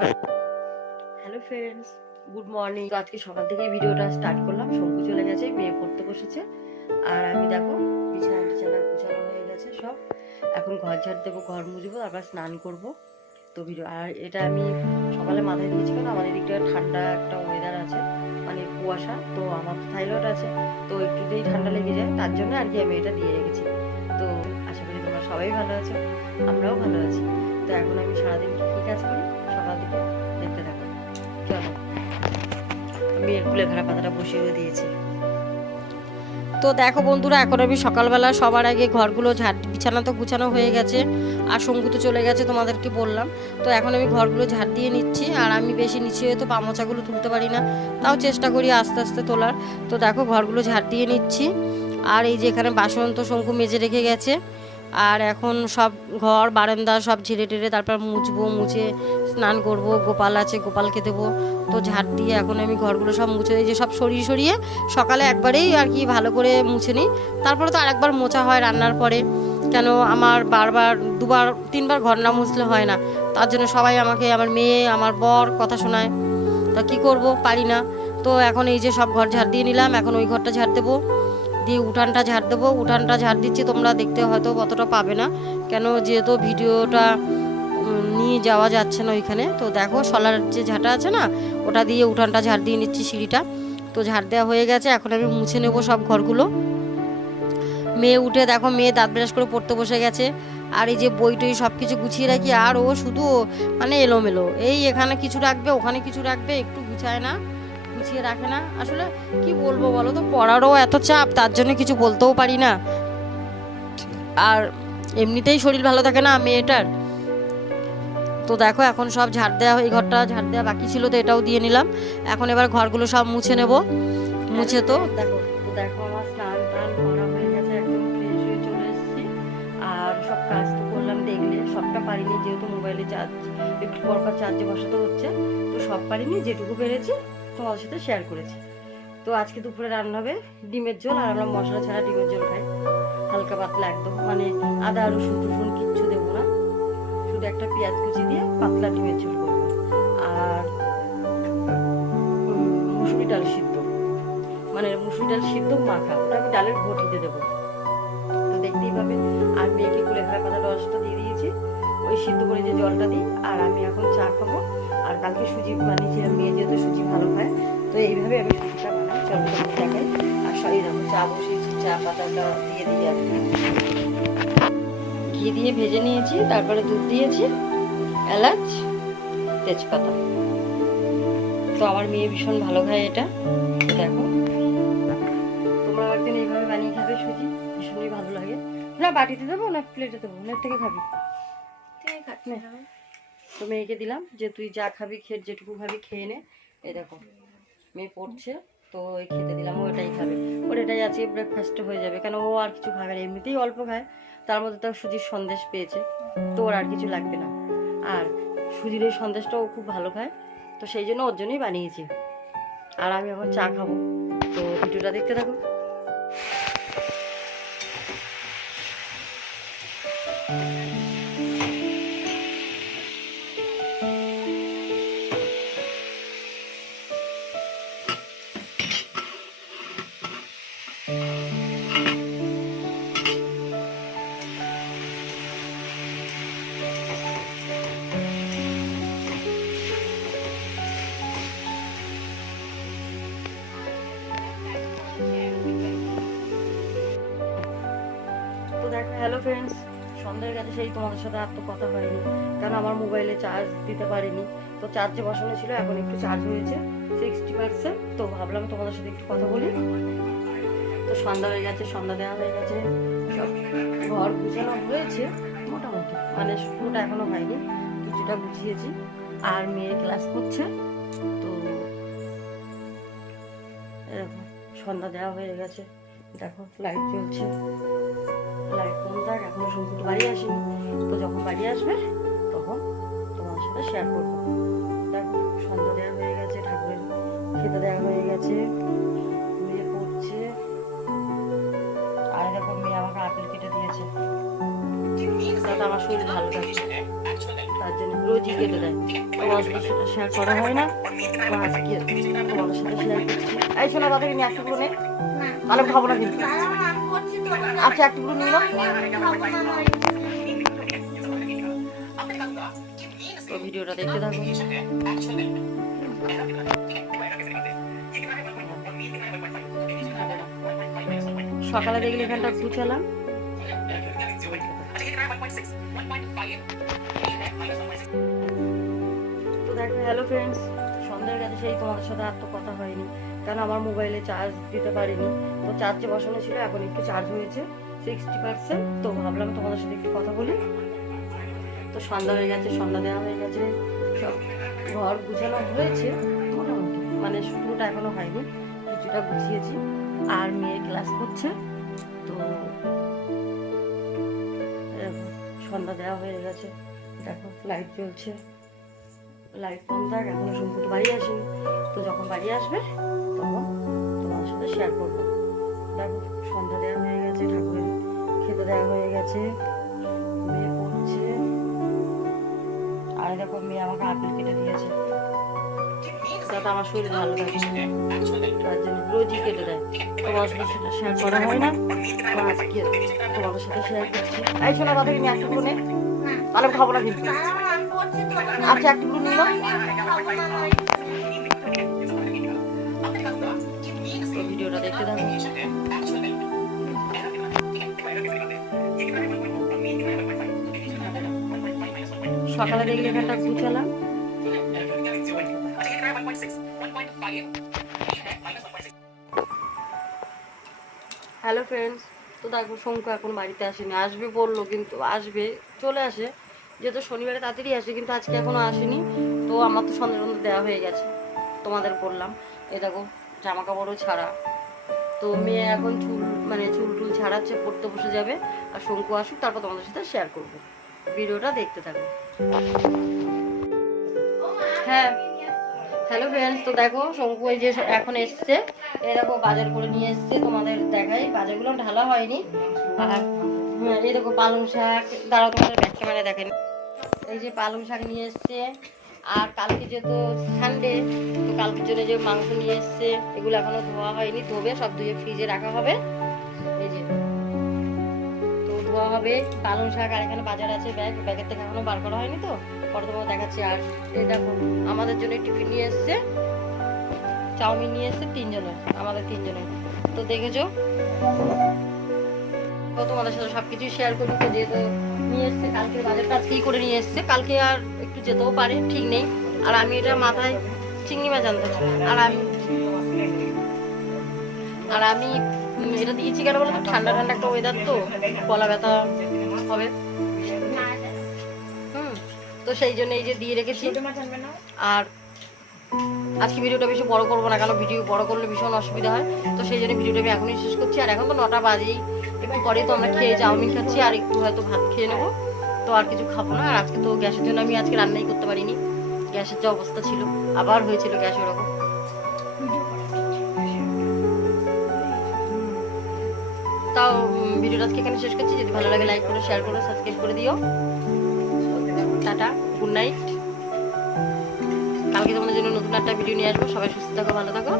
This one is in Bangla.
হ্যালো ফ্রেন্ডস গুড মর্নিং তো আজকে সকাল থেকে ভিডিওটা স্টার্ট করলাম। শঙ্কু চলে গেছে, মেয়ে পড়তে বসেছে। আর আমি দেখো, বিছানা টিছানা গুছানো হয়ে গেছে সব। এখন ঘর ঝাড় দেবো, ঘর মুছবো, তারপর স্নান করব। তো ভিডিও, আর এটা আমি সকালে মাথায় দিয়েছি কেন আমাদের দিকটা ঠান্ডা একটা ওয়েদার আছে মানে কুয়াশা, তো আমার তো থাইরয়েড আছে। তো একটুতেই ঠান্ডা লেগে যায়, তার জন্য আর কি আমি এটা দিয়ে রেখেছি। তো আশা করি তোমরা সবাই ভালো আছো, আমরাও ভালো আছি। তো এখন আমি সারাদিন কি কাজ করি? আমি এর কুলেখাড়া পাতাটা বসিয়ে দিয়েছি। তো দেখো বন্ধুরা, এখন আমি সকালবেলা সবার আগে ঘরগুলো ঝাড় বিছানা তো গুছানো হয়ে গেছে আর সঙ্গু তো চলে গেছে তোমাদেরকে বললাম। তো এখন আমি ঘরগুলো ঝাড় দিয়ে নিচ্ছি আর আমি বেশি নিচে হয়তো পামোচাগুলো তুলতে পারি না, তাও চেষ্টা করি আস্তে আস্তে তোলার। তো দেখো ঘরগুলো ঝাড় দিয়ে নিচ্ছি। আর এই যে এখানে বাসন তো শঙ্কু মেজে রেখে গেছে। আর এখন সব ঘর, বারান্দা সব ঝেড়ে টেড়ে তারপর মুছবো, মুছে স্নান করব, গোপাল আছে, গোপালকে দেবো। তো ঝাড় দিয়ে এখন আমি ঘরগুলো সব মুছে এই যে সব সরিয়ে সরিয়ে সকালে একবারেই আর কি ভালো করে মুছে নিই। তারপরে তো আরেকবার মোছা হয় রান্নার পরে। কেন আমার বারবার দুবার, তিনবার ঘর না মুছলে হয় না। তার জন্য সবাই আমাকে, আমার মেয়ে, আমার বর কথা শোনায়। তা কি করব? পারি না। তো এখন এই যে সব ঘর ঝাড় দিয়ে নিলাম। এখন ওই ঘরটা ঝাড় দেবো। দিয়ে উঠানটা ঝাড় দেবো। উঠানটা ঝাড় দিচ্ছি, তোমরা দেখতে হয়তো অতটা পাবে না। কেন যেহেতু ভিডিওটা নিয়ে যাওয়া যাচ্ছে না ওইখানে। তো দেখো সলার যে ঝাঁটা আছে না, ওটা দিয়ে উঠানটা ঝাড় দিয়ে নিচ্ছি সিঁড়িটা। তো ঝাড় দেওয়া হয়ে গেছে, এখন আমি মুছে নেব সব ঘরগুলো। মেয়ে উঠে দেখো, মেয়ে দাঁত ব্রাশ করে পড়তে বসে গেছে। আর এই যে বই টই সব কিছু গুছিয়ে রাখি, আর ও শুধু মানে এলোমেলো। এই এখানে কিছু রাখবে, ওখানে কিছু রাখবে, একটু গুছায় না। গুছিয়ে রাখে না। আসলে কি বলব বলো তো? পড়ারও এত চাপ, তার জন্য কিছু বলতেও পারি না। আর এমনিতেই শরীর ভালো থাকে না মেয়েটার। তো দেখো, এখন সব ঝাড় দেওয়া এই ঘরটা ঝাড় দেওয়া বাকি ছিল তো এটাও দিয়ে নিলাম। এখন এবার ঘরগুলো সব মুছে নেব। মুছে তো। দেখো দেখো আমার স্নান টান করা হয়ে গেছে, একদম ফ্রেশ হয়ে চলে এসেছি। আর সব কাজ তো করলাম, দেখলে সবটা পারিনি, যেহেতু মোবাইলে চার্জ একটু পর পর চার্জে বসাতে হচ্ছে। তো সব পারিনি, যেটুকু পেরেছি তোমাদের সাথে শেয়ার করেছি। তো আজকে দুপুরে রান্না হবে ডিমের ঝোল, আর আমরা মশলা ছাড়া ডিমের ঝোল খাই। হালকা পাতলা একদম মানে আদা, রসুন টুসুন কিচ্ছু দেবো না। শুধু একটা পেঁয়াজ কুচি দিয়ে পাতলা ডিমের ঝোল করব। আর মুসুরি ডাল সিদ্ধ। মানে মুসুরি ডাল সিদ্ধ মাখা, ওটা আমি ডালের ঘটিতে দেবো। তো দেখতেই পাবে। আর মেয়েকে কুলেখাড়া পাতা রসটা দিয়ে দিয়েছি। ওই সিদ্ধ করে যে জলটা দিই, আর আমি এখন চা খাব। আর কালকে সুজি বানিয়েছিলাম মেয়ে যেহেতু সুজি ভালো খায় তো এইভাবে আমি সুজিটা বানাই চলো দেখাই। আর সরি চা বসিয়েছি চা পাতাটা দিয়ে দিই আর। ঘি দিয়ে ভেজে নিয়েছি তারপরে দুধ দিয়েছি এলাচ তেজপাতা। তো আমার মেয়ে ভীষণ ভালো খায় এটা দেখো। তোমরা একদিন এইভাবে বানিয়ে খাবে সুজি ভীষণই ভালো লাগে। না বাটিতে দেবো না প্লেটে দেবো? না থেকে খাবি? নে। তো মেয়েকে দিলাম যে তুই যা খাবি, খেয়ে, যেটুকু খাবি খেয়ে নে। এই দেখো, মেয়ে পড়ছে, তো ওই খেতে দিলাম, ও এটাই খাবে। ওর এটাই আছে ব্রেকফাস্টে হয়ে যাবে। কেন ও আর কিছু খাবে না, এমনিতেই অল্প খায়। তার মধ্যে তো সুজির সন্দেশ পেয়েছে, তো ওর আর কিছু লাগবে না। আর সুজির ওই সন্দেশটাও খুব ভালো খায়, তো সেই জন্য ওর জন্যই বানিয়েছি। আর আমি এখন চা খাব, তো ভিডিওটা দেখতে থাকো। তো ফ্রেন্ডস সন্ধ্যার কাছে সেই তোমাদের সাথে আর তো কথা হয়নি কারণ আমার মোবাইলে চার্জ দিতে পারিনি? তো চার্জে বসানো ছিল, এখন একটু চার্জ হয়েছে সিক্সটি পার্সেন্ট তো ভাবলাম তোমাদের সাথে একটু কথা বলি। তো সন্ধ্যা হয়ে গেছে, সন্ধ্যা দেওয়া হয়ে গেছে, সব ঘর গুছানো হয়েছে, মোটামুটি। মানে পুরোটা এখনও হয়নি, কিছুটা গুছিয়েছি, আর মেয়ে ক্লাস করছে, তো এরকম সন্ধ্যা দেওয়া হয়ে গেছে, দেখো লাইট জ্বলছে। থাক, এখনও সম্পূর্ণ বাড়ি আসেনি। তো যখন বাড়ি আসবে, তখন তোমার সাথে শেয়ার করব। দেখো, সন্ধ্যা দেওয়া হয়ে গেছে, ঠাকুরের খেতে দেওয়া হয়ে গেছে মেয়ে পড়ছে আর দেখো, মেয়ে আমাকে আপেল কেটে দিয়েছে। তাতে আমার শরীর ভালো থাকছে। তার জন্য রোজই কেটে দেয়। তোমার সাথে সেটা শেয়ার করা হয় না। আজকে তোমাদের সাথে শেয়ার করছি। এই শোনা তাদেরকে নিয়ে একটু নেই। তাহলে খাব কিন্তু। আচ্ছা নিয়ে ভিডিওটা দেখতে সকালে দেখলে এখানটা গুছালাম। তো হ্যালো ফ্রেন্ডস সন্ধ্যার কাছে সেই তোমাদের সাথে আর তো কথা হয়নি। কারণ আমার মোবাইলে চার্জ দিতে পারিনি। তো চার্জে বসানো ছিল, এখন একটু চার্জ হয়েছে সিক্সটি পার্সেন্ট তো ভাবলাম তোমাদের সাথে একটু কথা বলি। তো সন্ধ্যা হয়ে গেছে, সন্ধ্যা দেওয়া হয়ে গেছে। সব ঘর গুছানো হয়েছে। মোটামুটি মানে শুরুটা এখনও হয়নি, কিছুটা গুছিয়েছি। আর মেয়ে ক্লাস করছে। তো সন্ধ্যা দেওয়া হয়ে গেছে। দেখো লাইট জ্বলছে। লাইট থাক এখনও সম্পূর্ণ বাড়ি আসেনি। তো যখন বাড়ি আসবে শেয়ার করব দেখো সন্ধ্যা দেওয়া হয়ে গেছে ঠাকুরের খেতে দেওয়া হয়ে গেছে মেয়ে পড়ছে আর দেখো মেয়ে আমাকে আপেল কেটে দিয়েছে যাতে আমার শরীর ভালো থাকে তার জন্য রোজই কেটে দেয় তোমার সাথে সেটা শেয়ার করা হয় না আজকে তোমাদের সাথে শেয়ার করছি এই শোনা তাদেরকে নিয়ে একটু নেই তাহলে খাব না কিন্তু আচ্ছা একটু নিয়ে নাও ভিডিওটা দেখতে থাকো সকালে দেখলে এখানটা গুছালাম হ্যালো ফ্রেন্ডস তো দেখো শঙ্কু এখন বাড়িতে আসেনি। আসবে বলল কিন্তু, আসবে, চলে আসে। যেহেতু শনিবারে তাড়াতাড়ি আসে, কিন্তু আজকে এখনও আসেনি। তো আমার তো সন্ধ্যে সন্ধ্যে দেওয়া হয়ে গেছে। তোমাদের বললাম এ দেখো জামা কাপড়ও ছাড়া। তো মেয়ে এখন চুল মানে চুল টুল ছাড়াচ্ছে পড়তে বসে যাবে। আর শঙ্কু আসুক, তারপর তোমাদের সাথে শেয়ার করব। ভিডিওটা দেখতে থাকো। হ্যাঁ। হ্যালো ফ্রেন্ডস তো দেখো, শঙ্কু এই যে এখন এসছে। এই দেখো, বাজার করে নিয়ে এসছে। তোমাদের দেখাই, বাজারগুলো ঢালা হয়নি। আর, এই দেখো, পালং শাক। দাঁড়াও, তোমাদের ব্যাক ক্যামেরা দেখেন। এই যে পালং শাক নিয়ে এসছে। আর কালকে যেহেতু সানডে তো কালকের জন্য যে মাংস নিয়ে এসছে, এগুলো এখনও ধোয়া হয়নি। ধোবে, সব ধুয়ে ফ্রিজে রাখা হবে। এই যে। তো ধোয়া হবে, পালং শাক আর এখানে বাজার আছে ব্যাগ। ব্যাগের থেকে এখনও বার করা হয়নি তো। পরে তোমাকে দেখাচ্ছি। আর এই দেখো, আমাদের জন্য টিফিন নিয়ে এসছে। চাউমিন নিয়ে এসছে তিনজনের, আমাদের তিনজনের। তো দেখেছ? তোমাদের সাথে সবকিছু শেয়ার করি তো যেহেতু নিয়ে এসছে কালকে বাজারটা আজকেই করে নিয়ে এসছে কালকে আর একটু যেতেও পারে ঠিক নেই। আর আমি এটা মাথায় চিংড়ি মাছ আনতে। আর আমি আর আমি এটা দিয়েছি কেন বলতো? ঠান্ডা ঠান্ডা একটা ওয়েদার তো গলা ব্যথা হবে। হুম তো সেই জন্য এই যে দিয়ে রেখেছি। আর আজকে ভিডিওটা বেশি বড় করব না কারণ ভিডিও বড় করলে ভীষণ অসুবিধা হয়। তো সেই জন্য ভিডিওটা আমি এখনই শেষ করছি। আর এখন তো নটা বাজেই। একটু পরে তো আমরা খেয়ে চাউমিন খাচ্ছি, আর একটু হয়তো ভাত খেয়ে নেব। তো আর কিছু খাব না, আর আজকে তো গ্যাসের জন্য আমি আজকে রান্নাই করতে পারিনি। গ্যাসের যা অবস্থা ছিল, আবার হয়েছিল গ্যাস ওরকম। তাও ভিডিওটা আজকে এখানে শেষ করছি। যদি ভালো লাগে লাইক করো শেয়ার করো সাবস্ক্রাইব করে দিও। টাটা গুড নাইট কালকে তোমাদের জন্য নতুন একটা ভিডিও নিয়ে আসব। সবাই সুস্থ থাকো, ভালো থাকো।